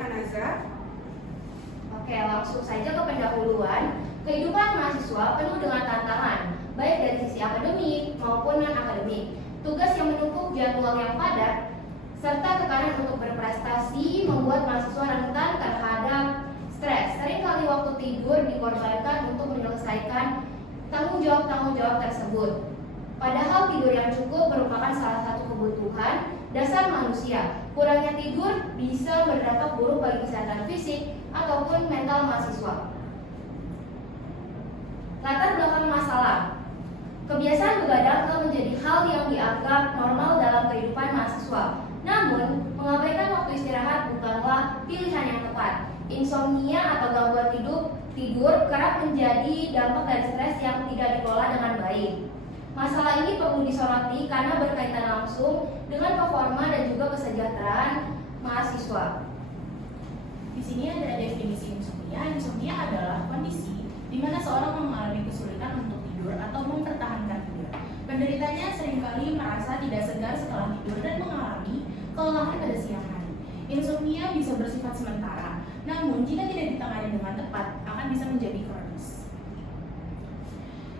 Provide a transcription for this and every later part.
Fanaza. Oke, langsung saja ke pendahuluan. Kehidupan mahasiswa penuh dengan tantangan, baik dari sisi akademik maupun non-akademik. Tugas yang menumpuk, jadwal yang padat, serta tekanan untuk berprestasi membuat mahasiswa rentan terhadap stres. Seringkali waktu tidur dikorbankan untuk menyelesaikan tanggung jawab tersebut. Padahal tidur yang cukup merupakan salah satu kebutuhan dasar manusia. Kurangnya tidur bisa berdampak buruk bagi kesehatan fisik ataupun mental mahasiswa. Latar belakang masalah. Kebiasaan begadang telah menjadi hal yang dianggap normal dalam kehidupan mahasiswa. Namun, mengabaikan waktu istirahat bukanlah pilihan yang tepat. Insomnia atau gangguan tidur kerap menjadi dampak dari stres yang tidak dikelola dengan baik. Masalah ini perlu disoroti karena berkaitan langsung dengan performa dan juga kesejahteraan mahasiswa. Di sini ada definisi insomnia. Insomnia adalah kondisi di mana seorang mengalami kesulitan untuk tidur atau mempertahankan tidur. Penderitanya seringkali merasa tidak segar setelah tidur dan mengalami kelelahan pada siang hari. Insomnia bisa bersifat sementara, namun jika tidak ditangani dengan tepat akan bisa menjadi kronis.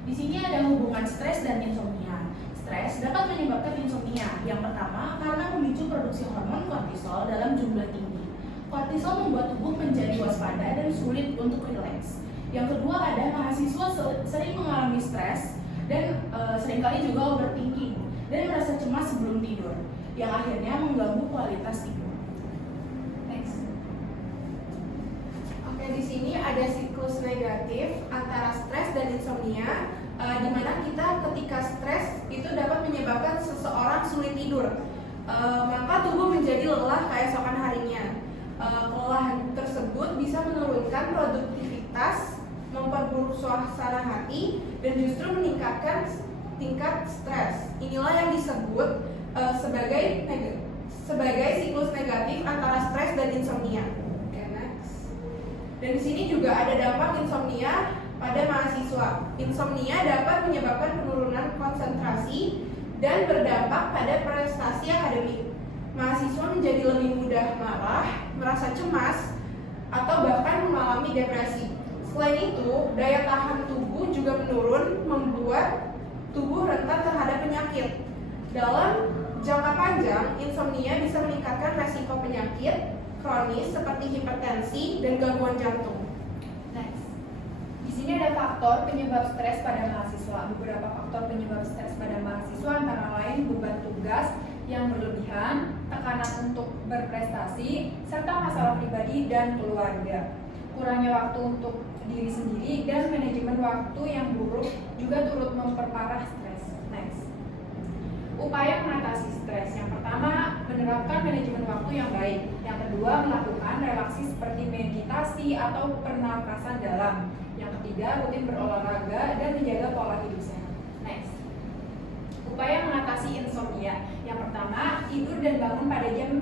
Di sini ada hubungan stres dan insomnia. Stres dapat menyebabkan insomnia. Yang pertama, karena memicu produksi hormon kortisol dalam jumlah tinggi. Kortisol membuat tubuh menjadi waspada dan sulit untuk rileks. Yang kedua, ada mahasiswa sering mengalami stres dan seringkali juga overthinking dan merasa cemas sebelum tidur, yang akhirnya mengganggu kualitas tidur. Next. Oke, di sini ada siklus negatif antara stres dan insomnia, di mana kita ketika stres itu dapat menyebabkan seseorang sulit tidur, maka tubuh menjadi lelah keesokan harinya. Kelelahan tersebut bisa menurunkan produktivitas, memperburuk suasana hati, dan justru meningkatkan tingkat stres. Inilah yang disebut sebagai siklus negatif antara stres dan insomnia. Okay, next. Dan di sini juga ada dampak insomnia pada mahasiswa. Insomnia dapat menyebabkan penurunan konsentrasi dan berdampak pada prestasi akademik. Mahasiswa menjadi lebih mudah marah, merasa cemas, atau bahkan mengalami depresi. Selain itu, daya tahan tubuh juga menurun, membuat tubuh rentan terhadap penyakit. Dalam jangka panjang, insomnia bisa meningkatkan resiko penyakit kronis seperti hipertensi dan gangguan jantung. Next. Di sini ada faktor penyebab stres pada mahasiswa. Beberapa faktor penyebab stres pada mahasiswa antara lain beban tugas yang berlebihan, tekanan untuk berprestasi, serta masalah pribadi dan keluarga. Kurangnya waktu untuk diri sendiri dan manajemen waktu yang buruk juga turut memperparah stres. Next. Upaya mengatasi stres. Yang pertama, menerapkan manajemen waktu yang baik. Yang kedua, melakukan relaksasi seperti meditasi atau pernapasan dalam. Yang ketiga, rutin berolahraga dan menjaga pola hidup sehat. Next. Upaya mengatasi insomnia. Yang pertama, tidur dan bangun pada jam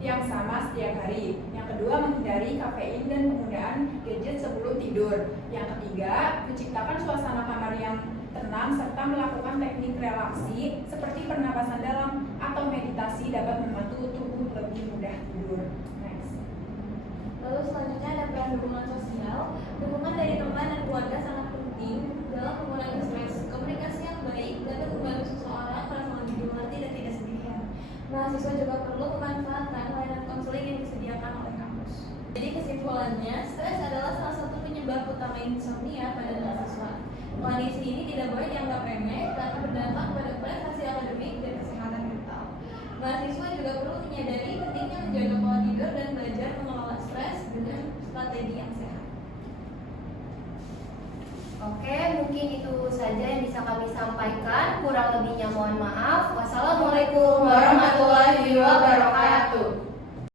yang sama setiap hari. Yang kedua, menghindari kafein dan penggunaan gadget sebelum tidur. Yang ketiga, menciptakan suasana kamar yang tenang serta melakukan teknik relaksasi seperti pernapasan dalam atau meditasi dapat membantu tubuh lebih mudah tidur. Next. Lalu selanjutnya ada peran dukungan sosial. Dukungan dari teman dan keluarga sangat penting dalam mengurangi stres. Komunikasi yang baik dapat membantu seseorang merasa lebih dimengerti dan tidak sendirian. Mahasiswa juga perlu memanfaatkan layanan konseling yang disediakan oleh kampus. Jadi kesimpulannya, stres adalah salah satu penyebab utama insomnia pada mahasiswa. Kondisi ini tidak boleh dianggap remeh karena berdampak pada prestasi akademik dan kesehatan mental. Mahasiswa juga perlu menyadari pentingnya menjaga pola tidur dan belajar mengelola stres dengan strategi yang sehat. Oke, mungkin itu saja yang bisa kami sampaikan. Kurang lebihnya mohon maaf. Wassalamualaikum warahmatullahi wabarakatuh.